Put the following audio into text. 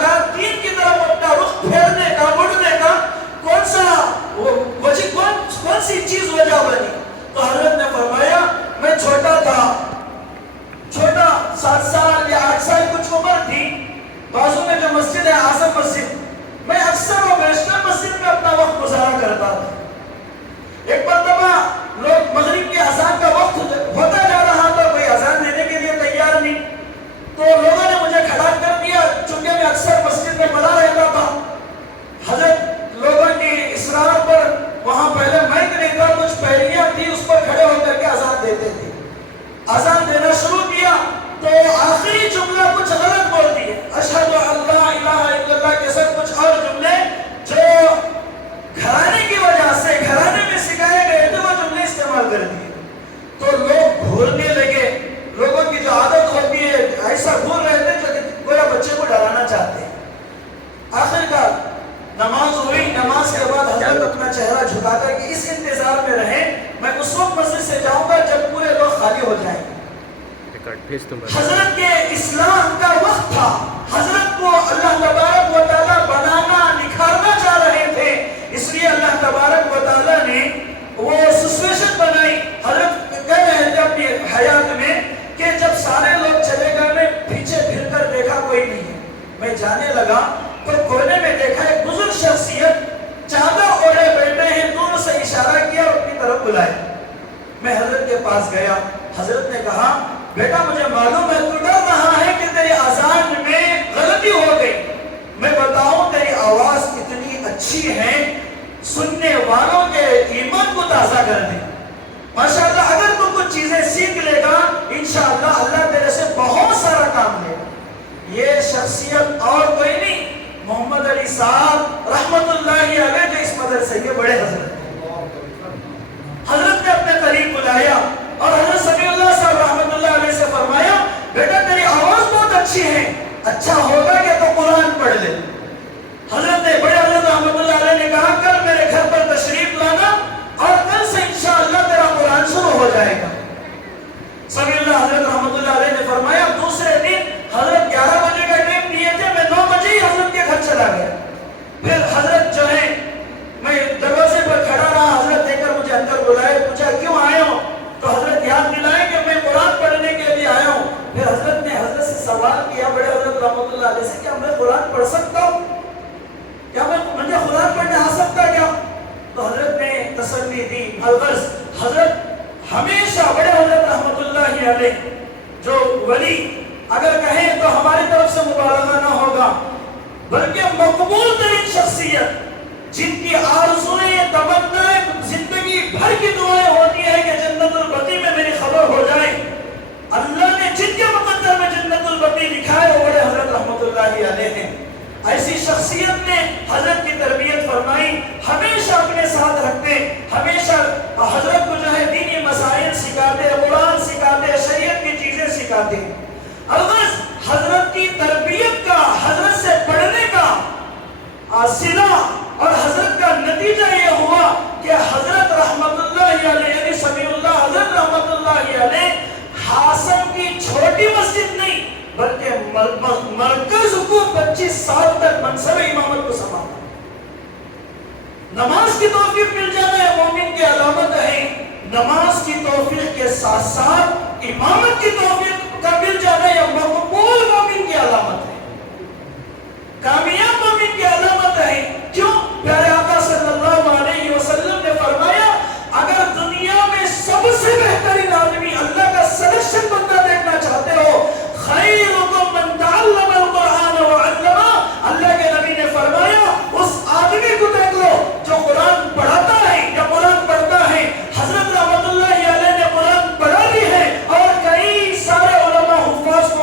کا، دین کی طرف اپنا رخ پھیرنے کا، مڑنے کا کون سی چیز وجہ بنی؟ تو حضرت نے فرمایا میں چھوٹا تھا، 7 سال یا 8 سال کچھ عمر تھی، بازو میں جو مسجد ہے اعظم مسجد، میں اکثر و بیشتر مسجد میں اپنا وقت گزارا کرتا تھا۔ ایک مرتبہ لوگ مغرب کی اذان کا وقت ہوتا جا رہا تھا، کوئی اذان دینے کے لیے تیار نہیں، تو لوگوں نے مجھے کھڑا کر دیا، چونکہ میں اکثر مسجد میں پڑھا رہتا تھا۔ حضرت لوگوں کی اصرار پر وہاں پہلے مائک نہیں تھا، کچھ پہلیاں تھی، اس پر کھڑے ہو کر کے اذان دیتے تھے۔ اذان دینا شروع کیا تو آخری جملہ کچھ غلط بول دیے، اشہد ان لا الہ الا اللہ کے ساتھ کچھ اور جملے جو گھرانے کی وجہ سے گھرانے میں سکھائے گئے تھے وہ جملے استعمال کر دیے۔ تو لوگ گھورنے لگے، لوگوں کی جو عادت ہوتی ہے ایسا گھور رہے تھے جو گویا بچے کو ڈرانا چاہتے ہیں۔ آخر کار نماز ہوئی، نماز کے بعد حضرت اپنا چہرہ جھکا کر کے اس انتظار میں رہے میں اس وقت مسجد سے جاؤں گا جب پورے لوگ خالی ہو جائیں گے۔ حضرت کے اسلام کا وقت تھا، حضرت کو اللہ تبارک و تعالیٰ بنانا نکھارنا چاہ رہے تھے، اس لیے اللہ تبارک و تعالیٰ نے وہ سچویشن بنائی۔ حضرت کہہ رہے تھے اپنی حیات میں کہ جب سارے لوگ چلے گئے میں پیچھے پھر کر دیکھا کوئی نہیں ہے، میں جانے لگا تو کونے میں دیکھا ایک بزرگ شخصیت چادر اوڑھے بیٹھے ہیں، دور سے اشارہ کیا اور اپنی طرف بلائے۔ میں حضرت کے پاس گیا، حضرت نے کہا بیٹا مجھے معلوم ہے تو ڈر رہا ہے کہ تیری اذان میں غلطی ہو گئی، میں بتاؤں تیری آواز اتنی اچھی ہے سننے والوں کے ایمان کو تازہ کر دے۔ ماشاءاللہ اگر تو کچھ چیزیں سیکھ لے گا انشاءاللہ اللہ تیرے سے بہت سارا کام لے گا۔ یہ شخصیت اور کوئی نہیں، محمد علی صاحب رحمت اللہ علیہ جو اس مدرسے کے بڑے حضرت ہیں۔ حضرت نے اپنے قریب بلایا اور حضرت سمیع اللہ صاحب رحمت اللہ علیہ سے فرمایا بیٹا تیری آواز بہت اچھی ہے، اچھا ہوگا کہ تو قرآن پڑھ لے۔ حضرت نے بڑے حضرت رحمت اللہ علیہ نے کہا کل میرے گھر پر تشریف لانا اور کل سے انشاءاللہ تیرا قرآن شروع ہو جائے گا۔ سمیع اللہ حضرت رحمت اللہ علیہ نے فرمایا دوسرے دن حضرت 11 بجے کا ٹائم دیے تھے، میں 9 بجے ہی حضرت کے گھر چلا گیا۔ پھر حضرت جو ہے میں دروازے پر کھڑا رہا، حضرت دیکھ کر مجھے اندر بلائے، پوچھا کیوں آئے ہو؟ تو حضرت یاد دلائے کہ میں قرآن پڑھنے کے لیے آیا ہوں۔ پھر حضرت نے حضرت سے سوال کیا بڑے حضرت رحمت اللہ علیہ سے کیا میں قرآن پڑھ سکتا ہوں؟ کیا مجھے قرآن پڑھنے آ سکتا کیا؟ تو حضرت نے تسلی دی۔ الغرض حضرت ہمیشہ بڑے حضرت رحمت اللہ علیہ جو ولی اگر کہیں تو ہماری طرف سے مبالغہ نہ ہوگا، بلکہ مقبول ترین شخصیت جن کی آرزوئیں تمنائیں زندگی بھر کی دعائیں ہوتی ہیں کہ جنت البقیع میں میری خبر ہو جائے، اللہ نے جن کے مقدر میں جنت البقیع لکھا ہے وہ بڑے حضرت رحمت اللہ علیہ ہیں۔ ایسی شخصیت نے حضرت کی تربیت فرمائی، ہمیشہ اپنے ساتھ رکھتے، ہمیشہ حضرت کو جو ہے دینی مسائل سکھاتے، قرآن سکھاتے، شریعت کی چیزیں سکھاتے۔ الغرض حضرت کی تربیت کا، حضرت سے پڑھنے کا صلہ اور حضرت کا نتیجہ یہ ہوا کہ حضرت رحمت اللہ علیہ یعنی سمیع اللہ حضرت رحمت اللہ علیہ حاسم کی چھوٹی مسجد نہیں بلکہ مرکز کو 25 سال تک منصب امامت کو سنبھالا۔ نماز کی توفیق مل جانا مومن کی علامت ہے، نماز کی توفیق کے ساتھ ساتھ امامت کی توفیق کا مل جانا یہ مقبول مومن کی علامت ہے، کامیاب مومن کی علامت ہے۔ کیوں؟ پیارے آقا صلی اللہ علیہ وسلم نے فرمایا اگر دنیا میں سب سے بہترین آدمی اللہ کا سلیکشن بندہ دیکھنا چاہتے ہو خیرکم من تعلم القرآن وعلمہ، اللہ کے نبی نے فرمایا اس آدمی کو دیکھ لو جو قرآن پڑھاتا ہے یا قرآن پڑھتا ہے۔ حضرت رحمت اللہ علیہ نے قرآن پڑھا لی ہے اور کئی سارے علماء حفاظ کو